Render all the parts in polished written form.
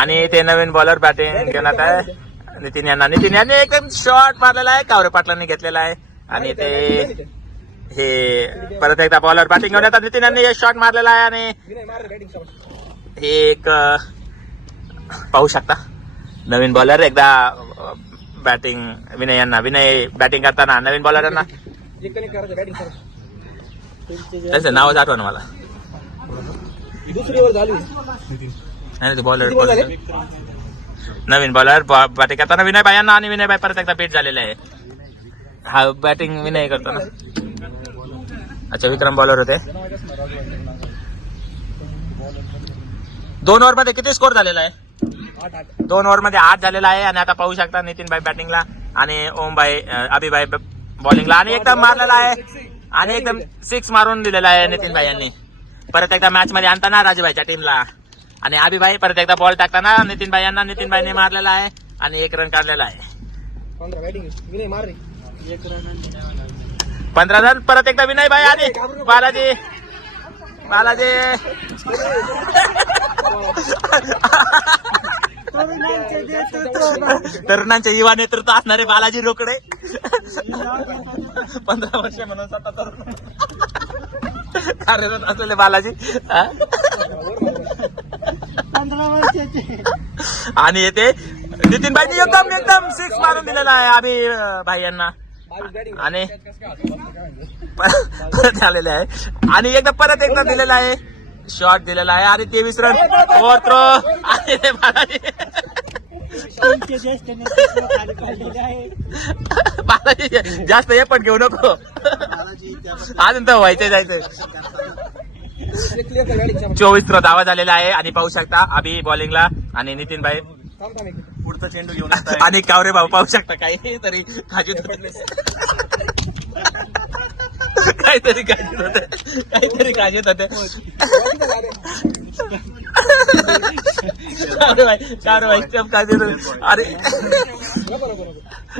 आणि ते नवीन bowler batting घेण्यात आहे नितीन यांनी एकदम शॉट मारलेला आहे, कावरे पाटलांनी घेतलेला आहे. आणि ते हे परत एकदा बॉलर बॅटिंग घेऊन येतात. नितीन यांनी शॉट मारलेला आहे आणि हे एक पाहू शकता नवीन बॉलर एकदा बॅटिंग विनय बॅटिंग करताना नवीन बॉलरांना त्याचं नावच आठवण मला नाही बॉलर नवीन बॉलर बॅटिंग करताना विनय भाई यांना आणि विनय भाई परत एकदा बीट झालेले आहे. हा बॅटिंग विनय करताना अच्छा विक्रम बॉलर होते. 2 ओव्हर मध्ये किती स्कोर झालेला आहे? 2 ओव्हर मध्ये 8 झालेला आहे. आणि आता पाहू शकता नितीन भाई बॅटिंगला आणि ओम भाई अभिभाई बॉलिंगला आणि एकदम मारलेला आहे आणि एकदम 6 मारून दिलेला आहे नितीन भाई यांनी. परत एकदा मॅच मध्ये आणताना राजूभाईच्या टीमला आणि अभिभाई परत एकदा बॉल टाकताना नितीन भाई यांना नितीन भाईने मारलेला आहे आणि 1 रन काढलेला आहे. 15 रन परत एकदा विनय भाई आणि बालाजी तरुणांचे युवा नेतृत्व असणारे बालाजी रोकडे 15 वर्ष म्हणून सतत तरुण कार्यरत असलेले बालाजी 15 वर्षाचे आणि येते नितीन भाईनी एकदम 6 मारून दिलेला आहे अभि भाई यांना आणि परत झालेले आहे आणि परत एकदा दिलेला आहे शॉट दिलेला आहे आणि 23 रन ओव्हर थ्रो आणि ते बालाजी जास्त हे पण घेऊ नको अजून तर व्हायचंय जायचंय. 24 रन धावा झालेला आहे आणि पाहू शकता अभि बॉलिंगला आणि नितीन भाई पुढचा चेंडू घेऊन आणि कावरे भाऊ पाहू शकता काहीतरी काळजीत होते काहीतरी काळजीत होते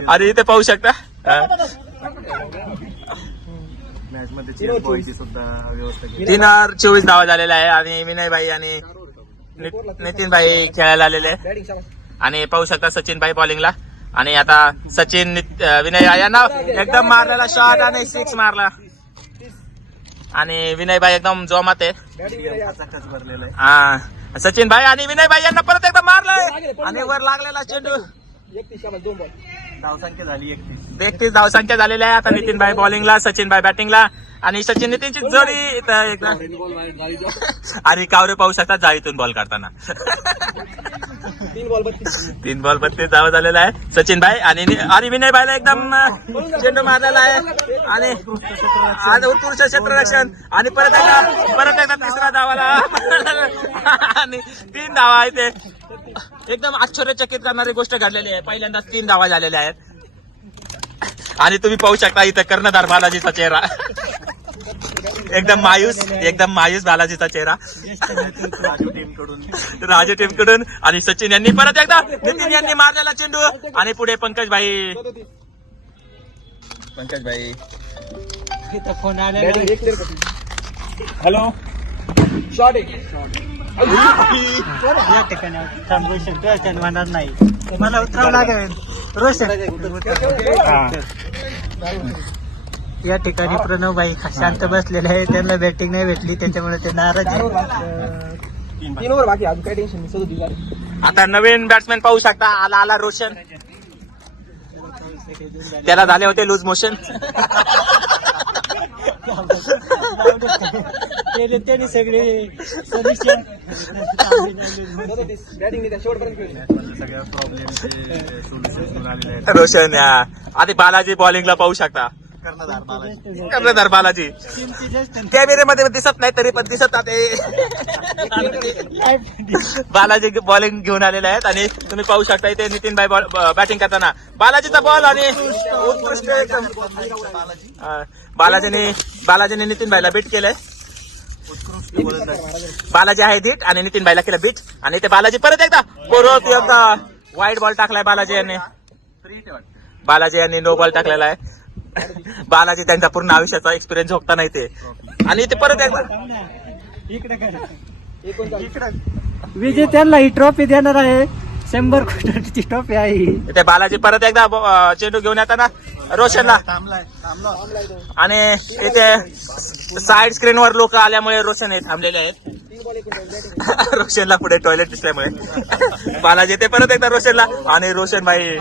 अरे इथे पाहू शकता मॅच मध्ये सुद्धा व्यवस्था 3 ओव्हर 24 धावा झालेला आहे आणि विनय भाई आणि नितीन भाई खेळायला आलेले आणि पाहू शकता सचिन भाई बॉलिंगला आणि आता सचिन विनय यांना एकदम मारलेला शॉट आणि 6 मारला आणि विनय भाई एकदम जोमात आहे. हा सचिन भाई आणि विनय भाई यांना परत एकदा मारलाय आणि वर लागलेला चेंडू 31 धावसंख्या झालेल्या आहे. आता नितीन भाई बॉलिंगला सचिन भाई बॅटिंगला आणि सचिन नितीनची जोडी आणि कावरे पाहू शकता जाळीतून बॉल काढताना 3 बॉल 32 धावा झालेला आहे. सचिन भाई आणि विनय भाईला एकदम चेंडू मारलेला आहे आणि उत्कृष्ट क्षेत्ररक्षण आणि परत एकदा 3रा धावाला आणि 3 धावा आहे. ते एकदम आश्चर्यचकित करणारी गोष्ट घडलेली आहे. पहिल्यांदाच 3 धावा झालेल्या आहेत आणि तुम्ही पाहू शकता इथं कर्णधार बालाजीचा चेहरा एकदम मायूस बालाजीचा चेहरा राजू टीम कडून आणि सचिन यांनी परत एकदा नितीन यांनी मारलेला चेंडू आणि पुढे पंकज भाई फोन आलेला हॅलो शॉट या ठिकाणी थांबू शकतो म्हणणार नाही मला उतरावं लागेल रोशन या ठिकाणी प्रणव भाई शांत बसलेले आहे. त्यांना बॅटिंग नाही भेटली त्याच्यामुळे ते नाराज आहे. 3 ओव्हर बाकी अजून काही टेन्शन नाही. आता नवीन बॅट्समॅन पाहू शकता आला रोशन त्याला झाले होते लूज मोशन त्यांनी सगळे सोल्युशन रोशन आधी बालाजी बॉलिंगला पाहू शकता कर्णधार बालाजी कॅमेरेमध्ये दिसत नाही तरी पण दिसत बालाजी बॉलिंग घेऊन आलेले आहेत आणि तुम्ही पाहू शकता इथे नितीन भाई बॅटिंग करताना बालाजीचा बॉल आणि उत्कृष्ट बालाजीने नितीन भाईला बीट केलंय. बालाजी आहे बीट आणि नितीन भाईला केलं बीट आणि ते बालाजी परत एकदा वाईट बॉल टाकलाय बालाजी यांनी नो बॉल टाकलेला आहे. बालाजी त्यांचा पूर्ण आयुष्याचा एक्सपिरियन्स झोपता नाही ते आणि ते परत एकदा विजेत्यांना ही ट्रॉफी देणार आहे. 100 कोटीची ट्रॉफी आहे ही. इथे बालाजी परत एकदा चेंडू घेऊन येताना रोशनला आणि इथे साईड स्क्रीनवर लोक आल्यामुळे रोशन हे थांबलेले आहेत. रोशनला पुढे टॉयलेट दिसल्यामुळे बालाजी ते परत एकदा रोशनला आणि रोशन भाई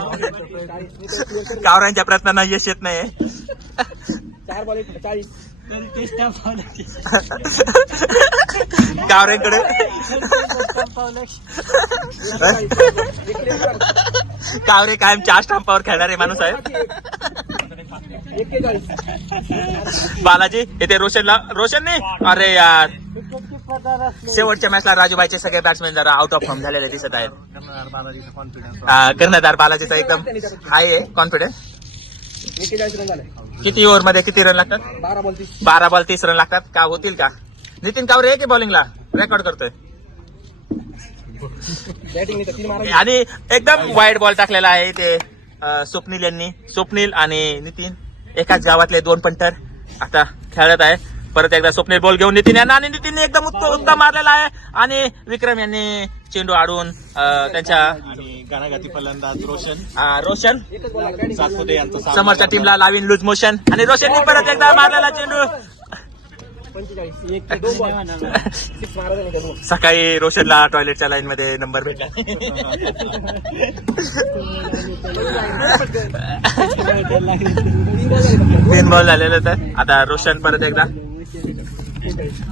कावरांच्या प्रयत्नांना यश येत नाही. 4 बॉल 40. कावऱ्यांकडे कावरे कायम 4 स्टंपावर खेळणारे माणूस आहे. बालाजी इथे रोशनने अरे यार शेवटच्या मॅचला राजूभाईचे सगळे बॅट्समॅन जरा आउट ऑफ फॉर्म झालेले दिसत आहेत. कर्णधार बालाजीचा एकदम हाय आहे कॉन्फिडन्स. 41 रन झाले. किती ओव्हर मध्ये किती रन लागतात? 12 बॉल 30 रन लागतात. का होतील का? नितीन कावरे की बॉलिंगला रेकॉर्ड करतोय आणि एकदम वाईड बॉल टाकलेला आहे ते स्वप्नील यांनी. स्वप्नील आणि नितीन एकाच गावातले 2 पंटर आता खेळत आहे. परत एकदा स्वप्नील बॉल घेऊन नितीन यांना आणि नितीनने एकदम उत्तम मारलेला आहे आणि विक्रम यांनी चेंडू आडून त्यांच्या आणि गाणागाती फलंदाज रोशन रोशन सातपुते यांचा समोरच्या टीमला लावीन लूज मोशन आणि रोशनने परत एकदा मारलेला चेंडू. 45 सकाळी रोशनला टॉयलेटच्या लाईन मध्ये नंबर भेटला. तीन बॉल झालेले तर आता रोशन परत एकदा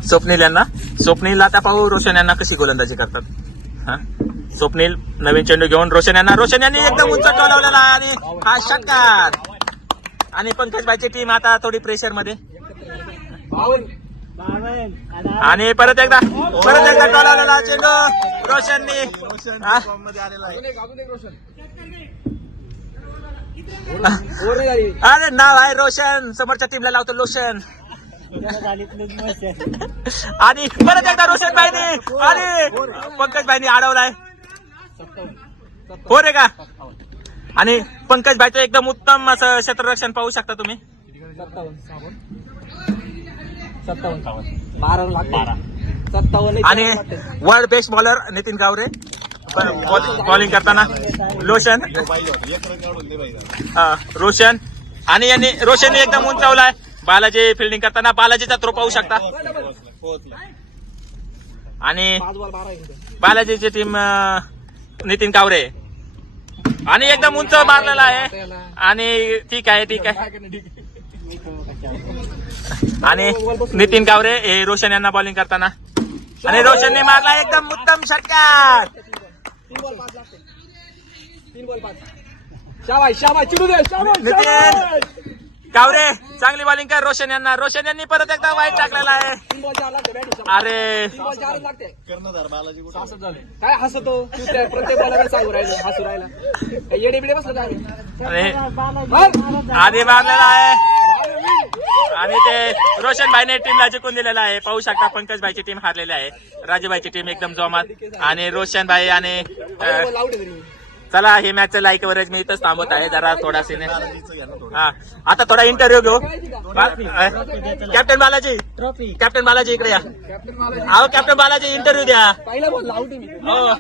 स्वप्नील यांना. स्वप्नील आता पाहू रोशन यांना कशी गोलंदाजी करतात. हा स्वप्नील नवीन चेंडू घेऊन रोशन यांनी एकदम उंच टोलावलेला आणि हा षटकार. आणि पंकज भाईची टीम आता थोडी प्रेशर मध्ये आणि परत एकदा टोलावलेला चेंडू रोशननी. अरे नाव आहे रोशन, समोरच्या टीमला लावतो लोशन. आणि परत एकदा रोशन भाईनी आणि पंकज भाईनी अडवलाय. हो रे का? आणि पंकज भाईचं एकदम उत्तम असं क्षेत्ररक्षण पाहू शकता तुम्ही. 57 आणि world best bowler Nitin Gavare bowling करताना लोशन रोशन आणि रोशनने एकदम उंचावलाय. बालाजी फिल्डिंग करताना बालाजीचा थ्रो पाहू शकता. आणि बालाजीची टीम नितीन कावरे आणि एकदम उंच मारलेला आहे आणि ठीक आहे. आणि नितीन कावरे हे रोशन यांना बॉलिंग करताना आणि रोशनने मारला एकदम उत्तम षटकार. 3 बॉल 5. शाबाश चिडू दे. नितीन कावरे चांगली बॉलिंग कर रोशन यांनी परत एकदा वाईट टाकलेला आहे. 3 बॉल 4 लागते बॅट. अरे 3 बॉल 4 लागते. कर्णधार बालाजी कुठे काय हसतो तू? प्रत्येक बॉलर सांगू राहिलो हसू राहिला. येडे बिडे बसला अरे आधी मारलेला आहे आणि ते रोशन भाईने टीमला जिंकून दिलेला आहे. पाहू शकता पंकज भाईची टीम हारलेली आहे. राजूभाईची टीम एकदम जोमात आणि रोशन भाई आणि चला ही मॅच लाईक वरच मी इथंच थांबत आहे जरा थोडा सीने. हा आता थोडा इंटरव्ह्यू घेऊ. कॅप्टन बालाजी इकडे या. कॅप्टन बालाजी इंटरव्ह्यू द्या. पहिला बॉल आउट. हो.